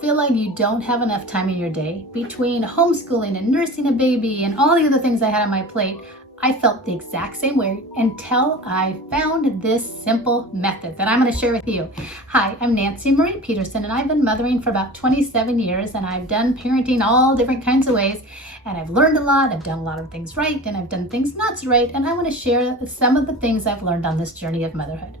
feel like you don't have enough time in your day between homeschooling and nursing a baby and all the other things I had on my plate, I felt the exact same way until I found this simple method that I'm going to share with you. Hi, I'm Nancy Marie Peterson, and I've been mothering for about 27 years, and I've done parenting all different kinds of ways, and I've learned a lot. I've done a lot of things right, and I've done things not so right, and I want to share some of the things I've learned on this journey of motherhood.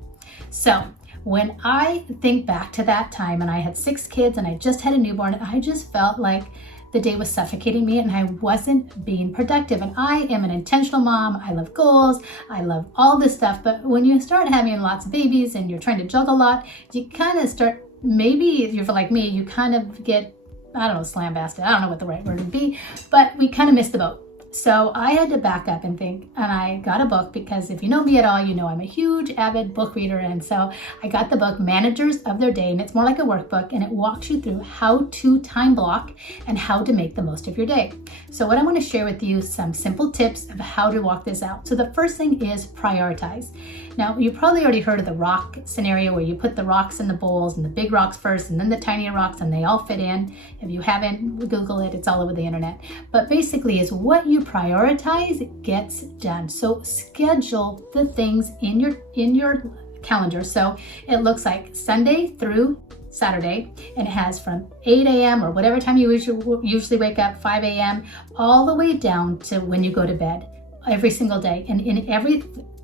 So when I think back to that time, and I had 6 kids, and I just had a newborn, I just felt like the day was suffocating me and I wasn't being productive. And I am an intentional mom. I love goals. I love all this stuff. But when you start having lots of babies and you're trying to juggle a lot, you kind of start, maybe if you're like me, you kind of get, I don't know, slambasted. I don't know what the right word would be, but we kind of missed the boat. So I had to back up and think, and I got a book, because if you know me at all, you know I'm a huge avid book reader. And so I got the book Managers of Their Day, and it's more like a workbook, and it walks you through how to time block and how to make the most of your day. So what I want to share with you, some simple tips of how to walk this out. So the first thing is prioritize. Now, you probably already heard of the rock scenario, where you put the rocks in the bowls, and the big rocks first and then the tinier rocks, and they all fit in. If you haven't, Google it, it's all over the internet. But basically is what you prioritize gets done. So schedule the things in your calendar. So it looks like Sunday through Saturday, and it has from 8 a.m. or whatever time you usually wake up, 5 a.m., all the way down to when you go to bed every single day. And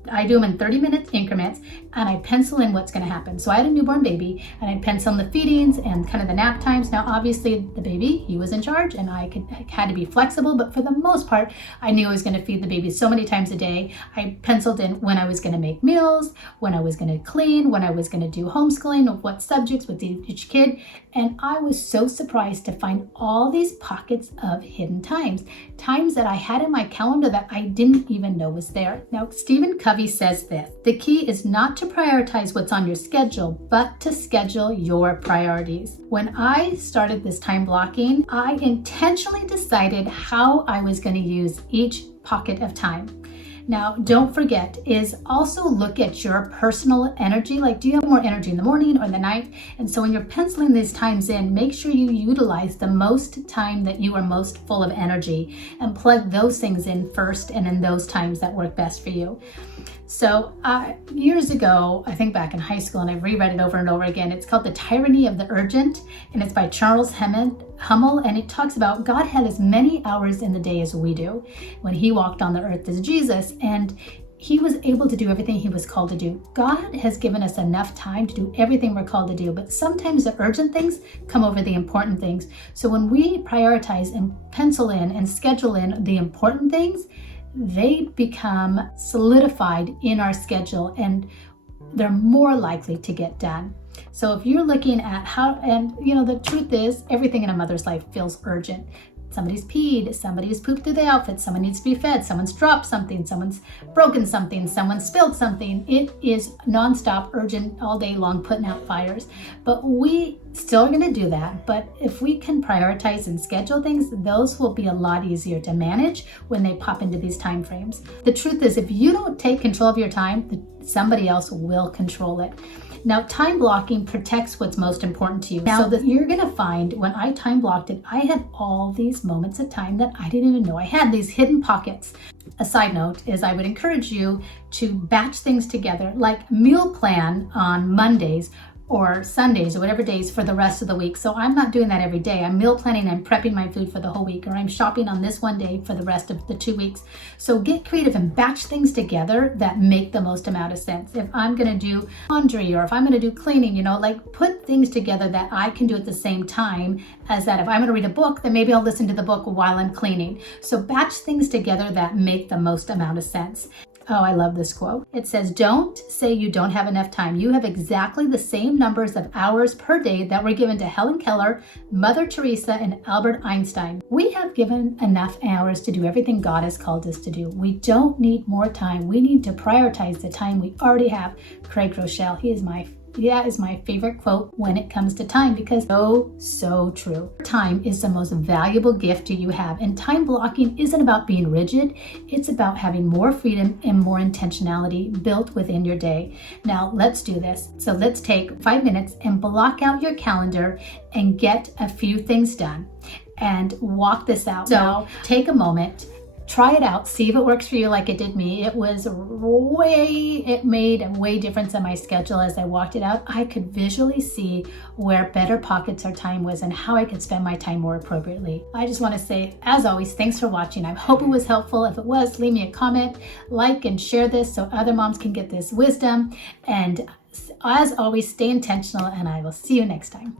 I do them in 30-minute increments, and I pencil in what's going to happen. So I had a newborn baby, and I pencil in the feedings and kind of the nap times. Now, obviously, the baby, he was in charge, and I had to be flexible, but for the most part, I knew I was going to feed the baby so many times a day. I penciled in when I was going to make meals, when I was going to clean, when I was going to do homeschooling, of what subjects with each kid. And I was so surprised to find all these pockets of hidden times that I had in my calendar that I didn't even know was there. Now, Stephen Covey says this: the key is not to prioritize what's on your schedule, but to schedule your priorities. When I started this time blocking, I intentionally decided how I was going to use each pocket of time. Now, don't forget is also look at your personal energy. Like, do you have more energy in the morning or in the night? And so when you're penciling these times in, make sure you utilize the most time that you are most full of energy, and plug those things in first and in those times that work best for you. So years ago, I think back in high school, and I've reread it over and over again. It's called The Tyranny of the Urgent, and it's by Charles Hummel, and it talks about God had as many hours in the day as we do when he walked on the earth as Jesus, and he was able to do everything he was called to do. God has given us enough time to do everything we're called to do, but sometimes the urgent things come over the important things. So when we prioritize and pencil in and schedule in the important things, they become solidified in our schedule, and they're more likely to get done. So if you're looking at how, and the truth is, everything in a mother's life feels urgent. Somebody's peed, somebody's pooped through the outfit, someone needs to be fed, someone's dropped something, someone's broken something, someone spilled something. It is nonstop, urgent, all day long, putting out fires. But we still are going to do that. But if we can prioritize and schedule things, those will be a lot easier to manage when they pop into these time frames. The truth is, if you don't take control of your time, somebody else will control it. Now, time blocking protects what's most important to you. Now, you're going to find when I time blocked it, I had all these moments of time that I didn't even know I had, these hidden pockets. A side note is I would encourage you to batch things together, like meal plan on Mondays or Sundays or whatever days for the rest of the week. So I'm not doing that every day. I'm meal planning and prepping my food for the whole week, or I'm shopping on this one day for the rest of the 2 weeks. So get creative and batch things together that make the most amount of sense. If I'm going to do laundry, or if I'm going to do cleaning, put things together that I can do at the same time as that. If I'm going to read a book, then maybe I'll listen to the book while I'm cleaning. So batch things together that make the most amount of sense. Oh, I love this quote. It says, don't say you don't have enough time. You have exactly the same numbers of hours per day that were given to Helen Keller, Mother Teresa, and Albert Einstein. We have given enough hours to do everything God has called us to do. We don't need more time. We need to prioritize the time we already have. Craig Rochelle, he is my That is my favorite quote when it comes to time, because so true. Time is the most valuable gift you have, and time blocking isn't about being rigid. It's about having more freedom and more intentionality built within your day. Now let's do this. So let's take 5 minutes and block out your calendar and get a few things done and walk this out. So take a moment, try it out, see if it works for you like it did me. It made a way difference in my schedule as I walked it out. I could visually see where better pockets of time was and how I could spend my time more appropriately. I just want to say, as always, thanks for watching. I hope it was helpful. If it was, leave me a comment, like and share this so other moms can get this wisdom. And as always, stay intentional, and I will see you next time.